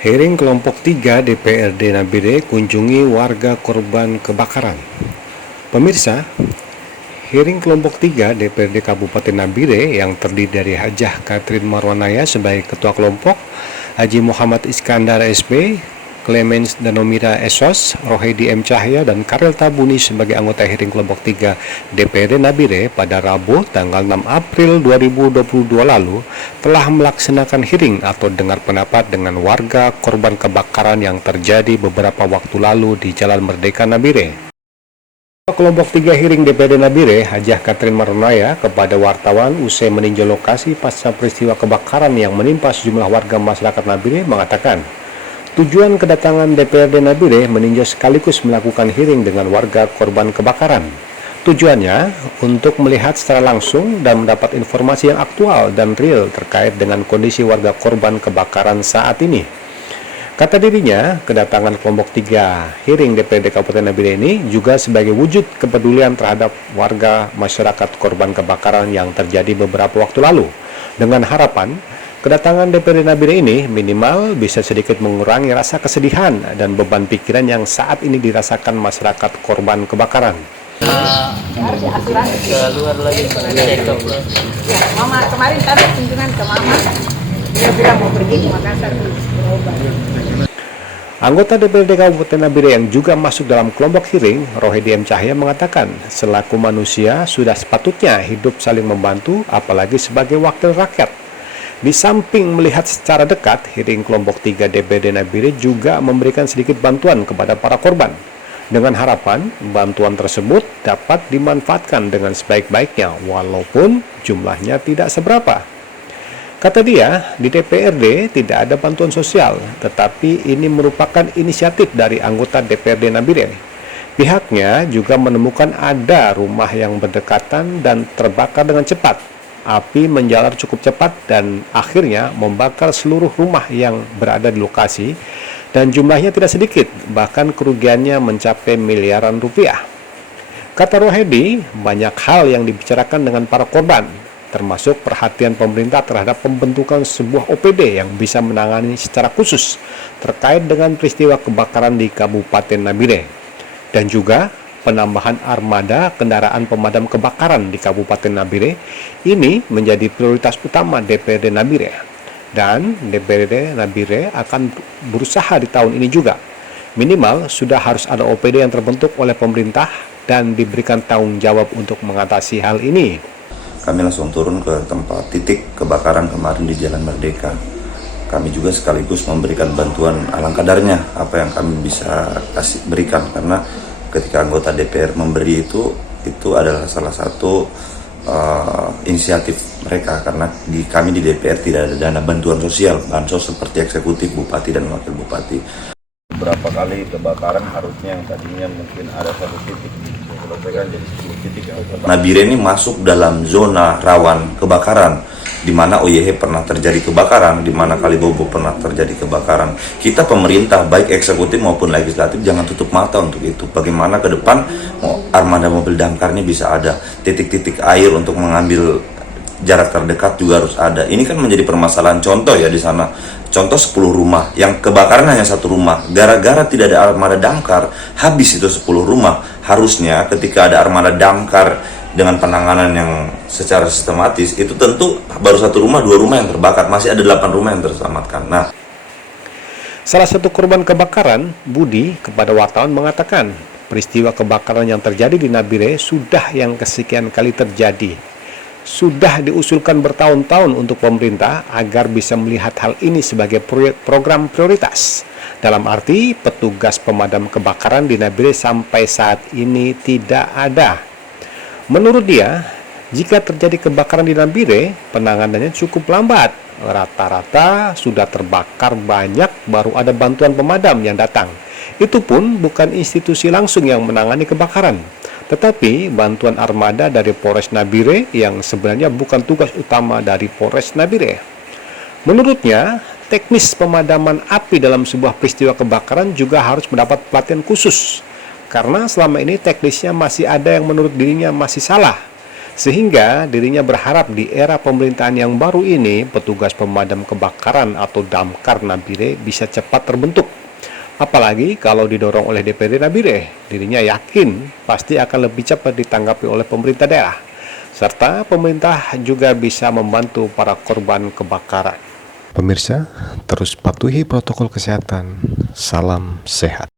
Hearing kelompok 3 DPRD Nabire kunjungi warga korban kebakaran. Pemirsa, hearing kelompok 3 DPRD Kabupaten Nabire yang terdiri dari Hajah Katrin Marwanaya sebagai Ketua Kelompok, Haji Muhammad Iskandar SB, Clemens Danomira Esos, Rohedi M. Cahya, dan Karel Tabuni sebagai anggota hearing kelompok 3 DPRD Nabire pada Rabu tanggal 6 April 2022 lalu telah melaksanakan hearing atau dengar pendapat dengan warga korban kebakaran yang terjadi beberapa waktu lalu di Jalan Merdeka Nabire. Kelompok 3 hearing DPRD Nabire, Hajah Katrin Marwanaya, kepada wartawan usai meninjau lokasi pasca peristiwa kebakaran yang menimpa sejumlah warga masyarakat Nabire mengatakan, tujuan kedatangan DPRD Nabire meninjau sekaligus melakukan hearing dengan warga korban kebakaran. Tujuannya untuk melihat secara langsung dan mendapat informasi yang aktual dan real terkait dengan kondisi warga korban kebakaran saat ini. Kata dirinya, kedatangan kelompok 3 hearing DPRD Kabupaten Nabire ini juga sebagai wujud kepedulian terhadap warga masyarakat korban kebakaran yang terjadi beberapa waktu lalu, dengan harapan kedatangan DPRD Nabire ini minimal bisa sedikit mengurangi rasa kesedihan dan beban pikiran yang saat ini dirasakan masyarakat korban kebakaran. Keluar lagi check up. Ya, Mama kemarin tadi kunjungan ke Mama, dia bilang mau pergi ke Makassar berobat. Anggota DPRD Kabupaten Nabire yang juga masuk dalam kelompok hearing, Rohedi M. Cahya, mengatakan selaku manusia sudah sepatutnya hidup saling membantu, apalagi sebagai wakil rakyat. Di samping melihat secara dekat, hearing kelompok 3 DPRD Nabire juga memberikan sedikit bantuan kepada para korban, dengan harapan bantuan tersebut dapat dimanfaatkan dengan sebaik-baiknya walaupun jumlahnya tidak seberapa. Kata dia, di DPRD tidak ada bantuan sosial, tetapi ini merupakan inisiatif dari anggota DPRD Nabire. Pihaknya juga menemukan ada rumah yang berdekatan dan terbakar dengan cepat. Api menjalar cukup cepat dan akhirnya membakar seluruh rumah yang berada di lokasi, dan jumlahnya tidak sedikit, bahkan kerugiannya mencapai miliaran rupiah. Kata Rohedi, banyak hal yang dibicarakan dengan para korban, termasuk perhatian pemerintah terhadap pembentukan sebuah OPD yang bisa menangani secara khusus terkait dengan peristiwa kebakaran di Kabupaten Nabire, dan juga penambahan armada kendaraan pemadam kebakaran di Kabupaten Nabire. Ini menjadi prioritas utama DPRD Nabire, dan DPRD Nabire akan berusaha di tahun ini juga minimal sudah harus ada OPD yang terbentuk oleh pemerintah dan diberikan tanggung jawab untuk mengatasi hal ini. Kami langsung turun ke tempat titik kebakaran kemarin di Jalan Merdeka. Kami juga sekaligus memberikan bantuan alangkah kadarnya apa yang kami bisa berikan, karena ketika anggota DPR memberi itu adalah salah satu inisiatif mereka, karena kami di DPR tidak ada dana bantuan sosial, bansos seperti eksekutif, bupati dan wakil bupati. Beberapa kali kebakaran harusnya yang tadinya mungkin ada satu titik diselesaikan jadi 10 titik. Nabire ini masuk dalam zona rawan kebakaran, di mana OYH pernah terjadi kebakaran, di mana Kalibobo pernah terjadi kebakaran. Kita pemerintah, baik eksekutif maupun legislatif, jangan tutup mata untuk itu. Bagaimana ke depan armada mobil damkar ini bisa ada, titik-titik air untuk mengambil jarak terdekat juga harus ada. Ini kan menjadi permasalahan contoh ya di sana. Contoh 10 rumah, yang kebakaran hanya 1 rumah. Gara-gara tidak ada armada damkar, habis itu 10 rumah. Harusnya ketika ada armada damkar dengan penanganan yang secara sistematis, itu tentu baru 1 rumah, 2 rumah yang terbakar. Masih ada 8 rumah yang terselamatkan. Nah, Salah satu korban kebakaran, Budi, kepada wartawan mengatakan, peristiwa kebakaran yang terjadi di Nabire sudah yang kesekian kali terjadi. Sudah diusulkan bertahun-tahun untuk pemerintah agar bisa melihat hal ini sebagai program prioritas. Dalam arti, petugas pemadam kebakaran di Nabire sampai saat ini tidak ada. Menurut dia, jika terjadi kebakaran di Nabire, penanganannya cukup lambat. Rata-rata sudah terbakar banyak, baru ada bantuan pemadam yang datang. Itu pun bukan institusi langsung yang menangani kebakaran, tetapi bantuan armada dari Polres Nabire yang sebenarnya bukan tugas utama dari Polres Nabire. Menurutnya, teknis pemadaman api dalam sebuah peristiwa kebakaran juga harus mendapat pelatihan khusus, karena selama ini teknisnya masih ada yang menurut dirinya masih salah, Sehingga dirinya berharap di era pemerintahan yang baru ini, petugas pemadam kebakaran atau Damkar Nabire bisa cepat terbentuk. Apalagi kalau didorong oleh DPD Nabire, dirinya yakin pasti akan lebih cepat ditanggapi oleh pemerintah daerah. Serta pemerintah juga bisa membantu para korban kebakaran. Pemirsa, terus patuhi protokol kesehatan. Salam sehat.